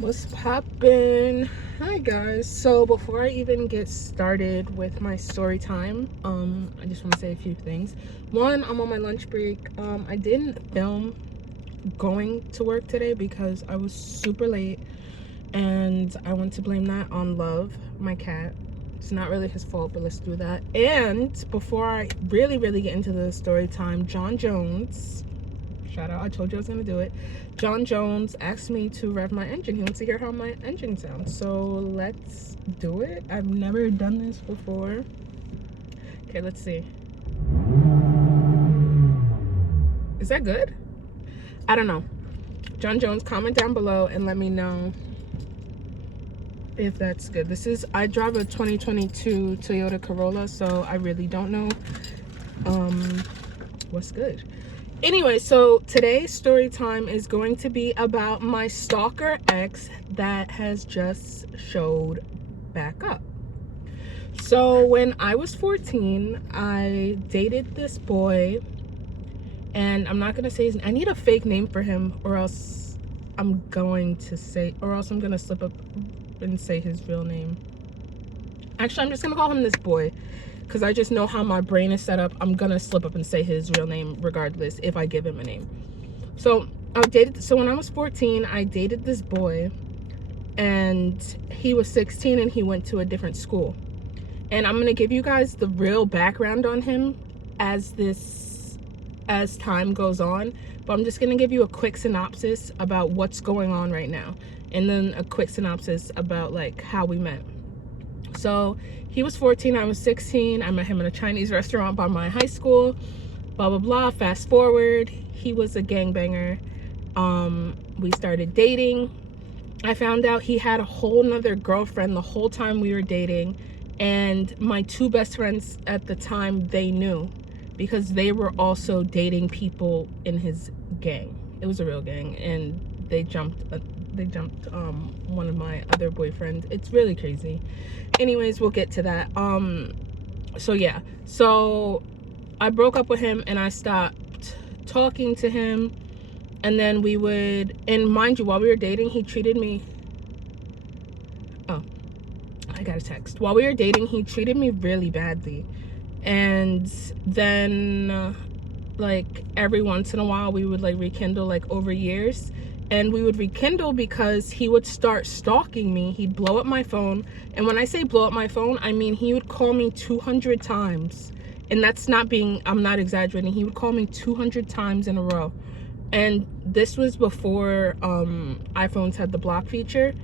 What's poppin'? Hi guys. So before I even get started with my story time, I just want to say a few things. One, I'm on my lunch break. I didn't film going to work today because I was super late, and I want to blame that on Love, my cat. It's not really his fault, but let's do that. And before I really get into the story time, John Jones, shout out, I told you I was gonna do it. John Jones asked me to rev my engine. He wants to hear how my engine sounds. So let's do it. I've never done this before. Okay, let's see. Is that good? I don't know. John Jones, comment down below and let me know if that's good. I drive a 2022 Toyota Corolla, so I really don't know what's good. Anyway, so today's story time is going to be about my stalker ex that has just showed back up. So when I was 14, I dated this boy, and I'm not gonna say I need a fake name for him, or else I'm gonna slip up and say his real name. Actually, I'm just gonna call him this boy, because I just know how my brain is set up. I'm gonna slip up and say his real name regardless if I give him a name. So when I was 14, I dated this boy, and he was 16 and he went to a different school. And I'm gonna give you guys the real background on him as time goes on, but I'm just gonna give you a quick synopsis about what's going on right now, and then a quick synopsis about like how we met. So he was 14, I was 16. I met him in a Chinese restaurant by my high school, blah blah blah. Fast forward, he was a gangbanger. We started dating. I found out he had a whole nother girlfriend the whole time we were dating, and my two best friends at the time, they knew, because they were also dating people in his gang. It was a real gang, and they jumped one of my other boyfriends. It's really crazy. Anyways, we'll get to that. So I broke up with him and I stopped talking to him, and then and mind you, while we were dating, he treated me, I got a text. While we were dating, he treated me really badly. And then like every once in a while we would like rekindle, like over years. And we would rekindle because he would start stalking me. He'd blow up my phone. And when I say blow up my phone, I mean he would call me 200 times. And I'm not exaggerating. He would call me 200 times in a row. And this was before iPhones had the block feature.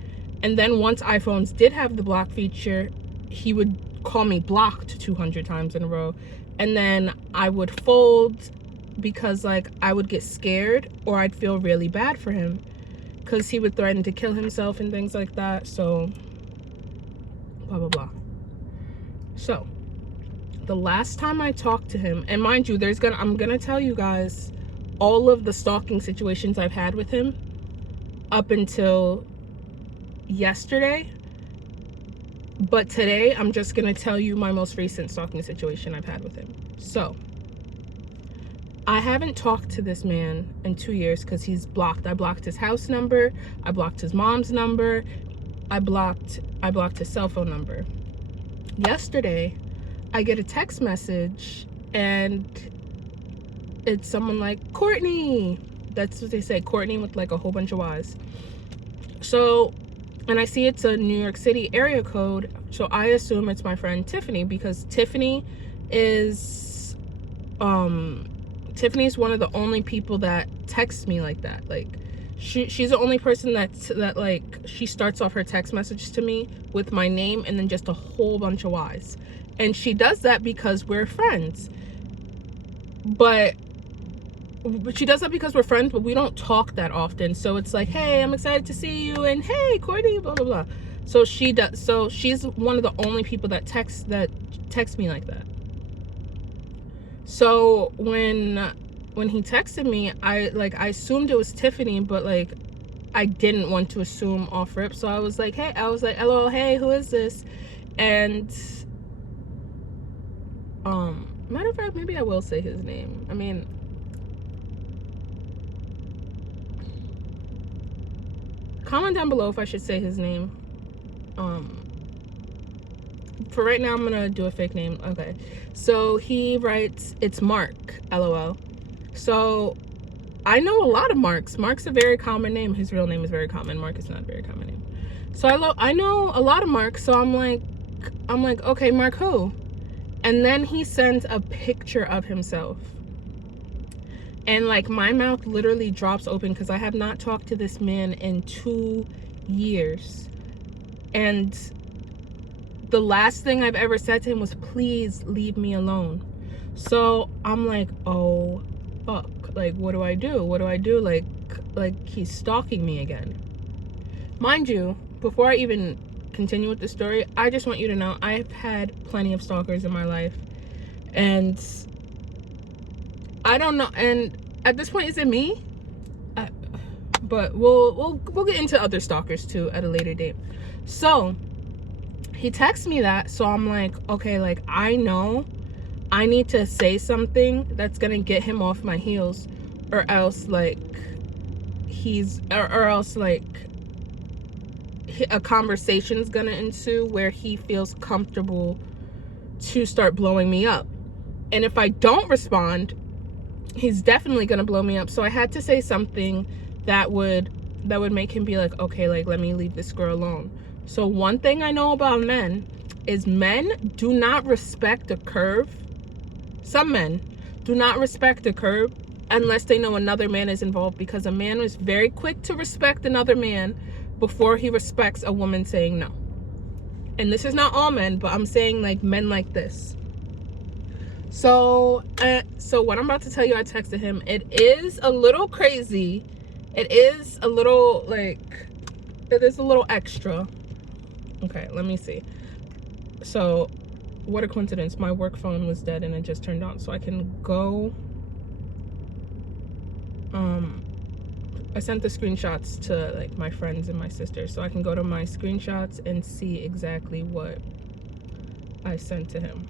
And then once iPhones did have the block feature, he would call me blocked 200 times in a row. And then I would fold, because like I would get scared, or I'd feel really bad for him because he would threaten to kill himself and things like that. So blah blah blah. So the last time I talked to him, and mind you, I'm gonna tell you guys all of the stalking situations I've had with him up until yesterday, but today I'm just gonna tell you my most recent stalking situation I've had with him. So I haven't talked to this man in 2 years because he's blocked. I blocked his house number, I blocked his mom's number, I blocked his cell phone number. Yesterday, I get a text message, and it's someone like, Courtney. That's what they say, Courtney, with like a whole bunch of Y's. So, and I see it's a New York City area code, so I assume it's my friend Tiffany, because Tiffany's one of the only people that texts me like that. Like she's the only person that like, she starts off her text message to me with my name and then just a whole bunch of Y's. And she does that because we're friends. But she does that because we're friends, but we don't talk that often. So it's like, hey, I'm excited to see you, and hey, Courtney, blah blah blah. So she's one of the only people that text me like that. So when he texted me, I assumed it was Tiffany, but like I didn't want to assume off rip. So I was like, hello, hey, who is this? And matter of fact, maybe I will say his name. I mean, comment down below if I should say his name. For right now, I'm gonna do a fake name. Okay, so he writes, it's Mark, LOL. So I know a lot of Marks. Mark's a very common name. His real name is very common. Mark is not a very common name. So I know a lot of Marks. So I'm like, okay, Mark who? And then he sends a picture of himself. And like my mouth literally drops open because I have not talked to this man in 2 years. And the last thing I've ever said to him was, please leave me alone. So I'm like, oh fuck, like what do I do? Like he's stalking me again. Mind you, before I even continue with the story, I just want you to know I've had plenty of stalkers in my life, and I don't know, and at this point, is it me? But we'll get into other stalkers too at a later date. So he texts me that, so I'm like, okay, like I know I need to say something that's gonna get him off my heels, or else like or else like a conversation's gonna ensue where he feels comfortable to start blowing me up. And if I don't respond, he's definitely gonna blow me up. So I had to say something that would make him be like, okay, like let me leave this girl alone. So one thing I know about men is men do not respect a curve. Some men do not respect a curve unless they know another man is involved, because a man is very quick to respect another man before he respects a woman saying no. And this is not all men, but I'm saying like men like this. So what I'm about to tell you, I texted him. It is a little crazy. It is a little extra. Okay, let me see. So what a coincidence. My work phone was dead and it just turned on, so I can go. I sent the screenshots to like my friends and my sister, so I can go to my screenshots and see exactly what I sent to him.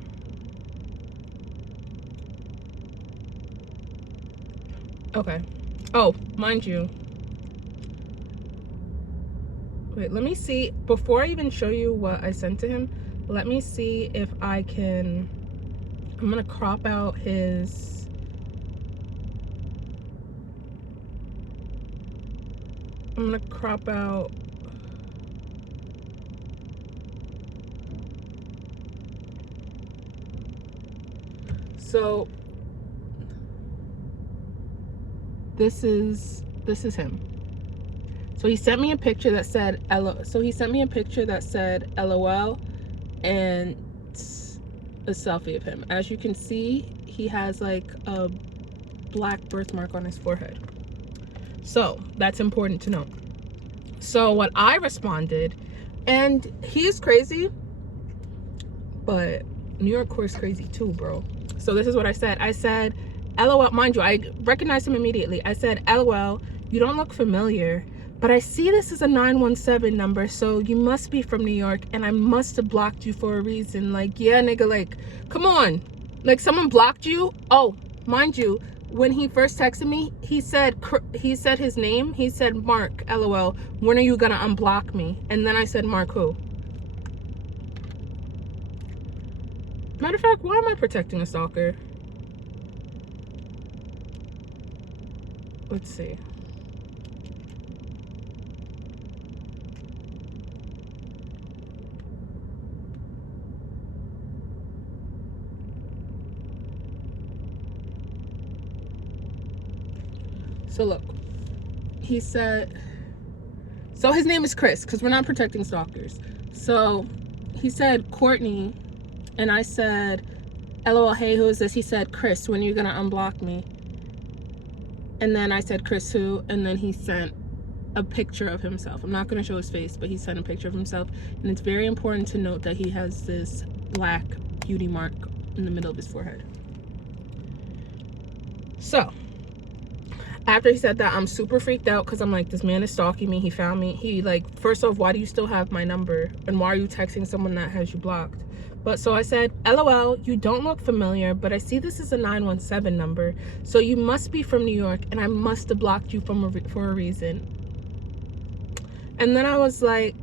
Okay. Oh, mind you. Wait, let me see. Before I even show you what I sent to him, let me see if I can. I'm gonna crop out his. I'm gonna crop out. So this is him. So he sent me a picture that said LOL, and a selfie of him. As you can see, he has like a black birthmark on his forehead. So that's important to know. So what I responded, and he's crazy, but New York core is crazy too, bro. So this is what I said. I said, LOL, mind you, I recognized him immediately. I said, LOL, you don't look familiar, but I see this is a 917 number, so you must be from New York, and I must have blocked you for a reason. Like, yeah, nigga, like, come on. Like, someone blocked you? Oh, mind you, when he first texted me, he said his name. He said, Mark, LOL, when are you gonna unblock me? And then I said, Mark who? Matter of fact, why am I protecting a stalker? Let's see. So look, he said, so his name is Chris, because we're not protecting stalkers. So he said Courtney, and I said, LOL, hey, who is this? He said, Chris, when are you gonna unblock me? And then I said, Chris who? And then he sent a picture of himself. I'm not gonna show his face, but he sent a picture of himself. And it's very important to note that he has this black beauty mark in the middle of his forehead. So after he said that, I'm super freaked out because I'm like, this man is stalking me. He found me. He like, first off, why do you still have my number? And why are you texting someone that has you blocked? But so I said, LOL, you don't look familiar, but I see this is a 917 number. So you must be from New York, and I must have blocked you for a reason. And then I was like,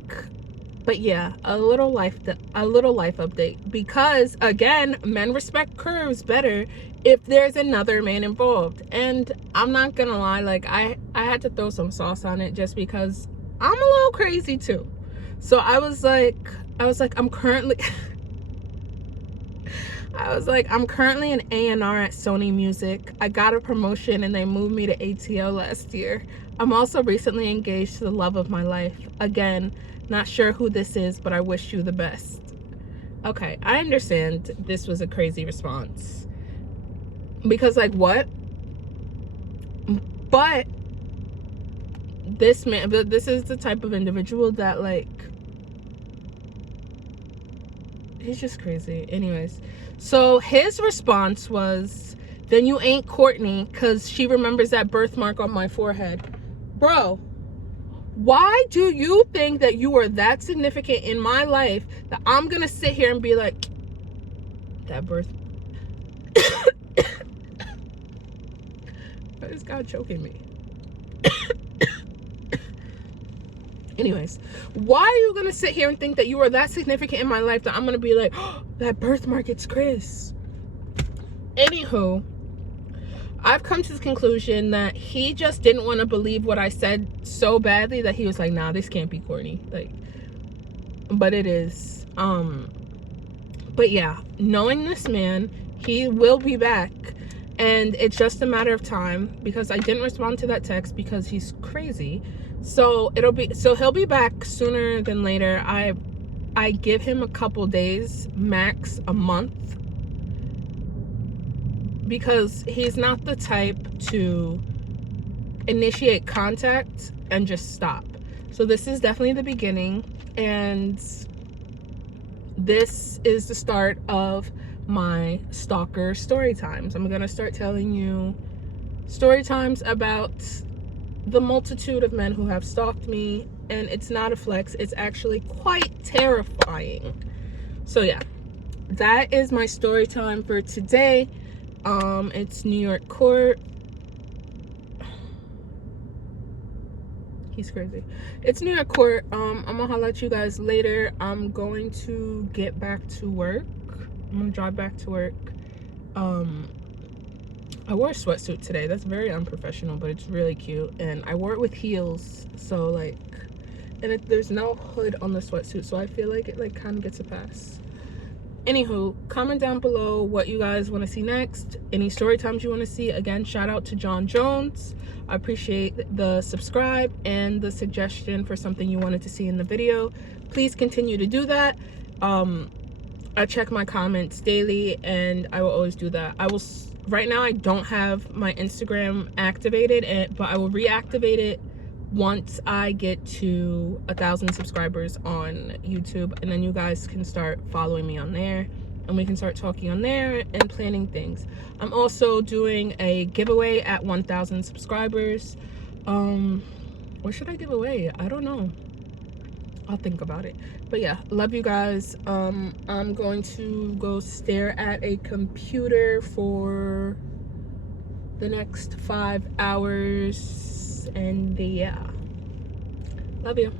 but yeah, a little life update, because again, men respect curves better if there's another man involved. And I'm not gonna lie, like I had to throw some sauce on it just because I'm a little crazy too. So I was like I'm currently I'm currently an A&R at Sony Music. I got a promotion and they moved me to ATO last year. I'm also recently engaged to the love of my life. Again, not sure who this is, but I wish you the best. Okay, I understand this was a crazy response. Because, like, what? But this man, this is the type of individual that, like, he's just crazy. Anyways, so his response was, then you ain't Courtney, because she remembers that birthmark on my forehead. Bro, why do you think that you are that significant in my life that I'm gonna sit here and be like, that birth this guy choking me? Anyways, why are you gonna sit here and think that you are that significant in my life that I'm gonna be like, oh, that birthmark, it's Chris? Anywho, I've come to the conclusion that he just didn't want to believe what I said so badly that he was like, nah, this can't be Courtney. Like, but it is. But yeah, knowing this man, he will be back. And it's just a matter of time, because I didn't respond to that text because he's crazy. So he'll be back sooner than later. I give him a couple days, max a month, because he's not the type to initiate contact and just stop. So this is definitely the beginning, and this is the start of my stalker story times. I'm gonna start telling you story times about the multitude of men who have stalked me, and it's not a flex, it's actually quite terrifying. So yeah, that is my story time for today. It's New York court. He's crazy. It's New York court. I'm gonna holler at you guys later. I'm going to get back to work. I'm gonna drive back to work. I wore a sweatsuit today. That's very unprofessional, but it's really cute. And I wore it with heels, so like, and there's no hood on the sweatsuit, so I feel like it like kind of gets a pass. Anywho, comment down below what you guys want to see next, any story times you want to see. Again, shout out to John Jones. I appreciate the subscribe and the suggestion for something you wanted to see in the video. Please continue to do that. I check my comments daily, and I will always do that. Right now I don't have my Instagram activated, but I will reactivate it once I get to 1,000 subscribers on YouTube, and then you guys can start following me on there, and we can start talking on there and planning things. I'm also doing a giveaway at 1,000 subscribers. What should I give away? I don't know. I'll think about it. But yeah, love you guys. I'm going to go stare at a computer for the next 5 hours, and yeah, love you.